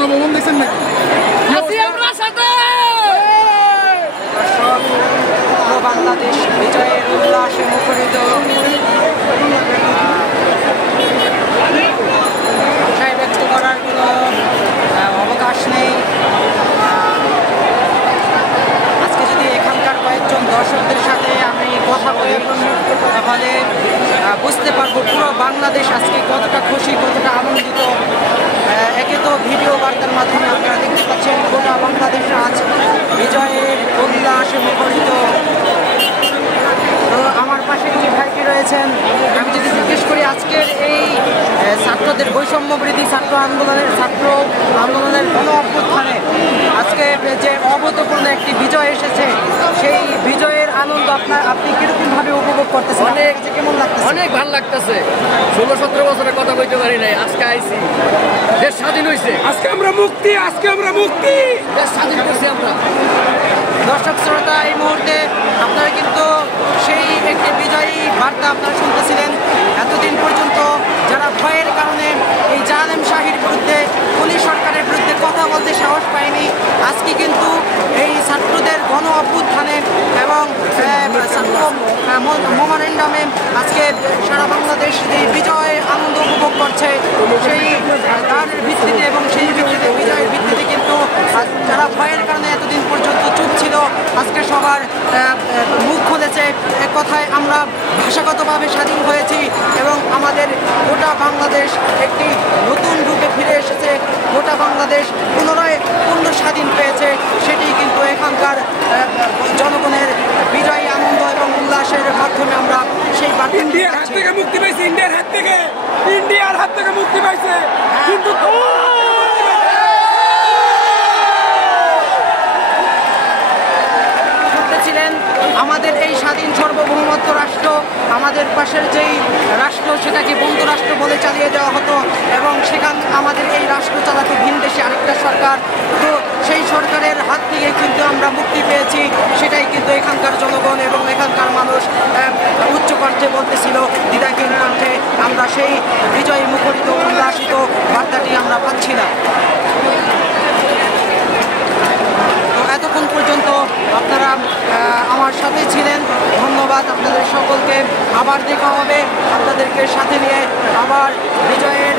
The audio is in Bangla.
গণভবন দেখছেন নাকি? বাংলাদেশ বিজয়ের উল্লাসে মুখরিত। ভাষায় ব্যক্ত করার কোনো অবকাশ নেই। আজকে যদি এখানকার কয়েকজন দর্শকদের সাথে আমি কথা বলি তাহলে বুঝতে পারবো পুরো বাংলাদেশ আজকে কতটা খুশি, কতটা আনন্দিত। একে তো ভিডিও বার্তার মাধ্যমে আপনারা দেখতে পাচ্ছেন গোটা বাংলাদেশ আজ বিজয়ের উল্লাসে মুখরিত। তো আমার পাশে যে ভাইটি রয়েছেন, আমি যদি জিজ্ঞেস করি আজকের এই ছাত্রদের বৈষম্য বৃদ্ধি ছাত্র আন্দোলনের গণ অভ্যুত্থানে আজকে যে অভূতপূর্ণ একটি বিজয় এসেছে, সেই বিজয়ের আনন্দ আপনি কিরকমভাবে উপভোগ করতেছেন? কেমন লাগতেছে? অনেক ভালো লাগতেছে। 16-17 বছরের কথা বলতে পারি নাই, আজকে আইছি। দেশ স্বাধীন হয়েছে, আজকে আমরা মুক্তি, আজকে আমরা মুক্তি, দেশ স্বাধীন করছি আমরা। দর্শক শ্রোতা, এই মুহূর্তে আপনারা কিন্তু সেই একটি বিজয়ী বার্তা আপনারা শুনতেছিলেন। এতদিন পর্যন্ত যারা ভয়ের কারণে এই জালেম শাহীর বিরুদ্ধে, পুলিশ সরকারের বিরুদ্ধে কথা বলতে সাহস পায়নি, আজকে কিন্তু এই ছাত্রদের গণ অভ্যুত্থানে এবং ছাত্র মেমোরেন্ডামে আজকে সারা বাংলাদেশ এই বিজয় আনন্দ উপভোগ করছে। সেই তার ভিত্তিতে এবং সেই ভিত্তিতে বিজয়ের ভিত্তিতে কিন্তু যারা ভয়ের কারণে এতদিন পর্যন্ত চুপ ছিল, আজকে সবার মুখ খুলেছে। এক কথায় আমরা ভাষাগতভাবে স্বাধীন হয়েছি এবং আমাদের গোটা বাংলাদেশ একটি নতুন রূপে ফিরে এসেছে। গোটা বাংলাদেশ পুনরায় পূর্ণ স্বাধীন পেয়েছে। সেটি কিন্তু এখানকার জনগণের বিজয়ী আনন্দ এবং উল্লাসের মাধ্যমে আমরা সেই ইন্ডিয়ার হাত থেকে মুক্তি পাইছে, ইন্ডিয়ার হাত থেকে মুক্তি পাইছে। কিন্তু আমাদের এই স্বাধীন সার্বভৌমত্ব রাষ্ট্র, আমাদের পাশের যেই রাষ্ট্র সেটাকে বন্ধু রাষ্ট্র বলে চালিয়ে দেওয়া হতো এবং আমাদের এই রাষ্ট্র চালাতো ভিন দেশে আরেকটা সরকার। তো সেই সরকারের হাত থেকে কিন্তু আমরা মুক্তি পেয়েছি, সেটাই কিন্তু এখানকার জনগণ এবং এখানকার মানুষ উচ্চ কণ্ঠে বলতেছিল, দ্বিধাহীন কণ্ঠে। আমরা সেই বিজয়ী মুখরিত উল্লাসিত বার্তাটি আমরা পাচ্ছি না। এতক্ষণ পর্যন্ত আপনারা আমার সাথে ছিলেন, ধন্যবাদ আপনাদের সকলকে। আবার দেখা হবে আপনাদেরকে সাথে নিয়ে, আবার বিজয়ের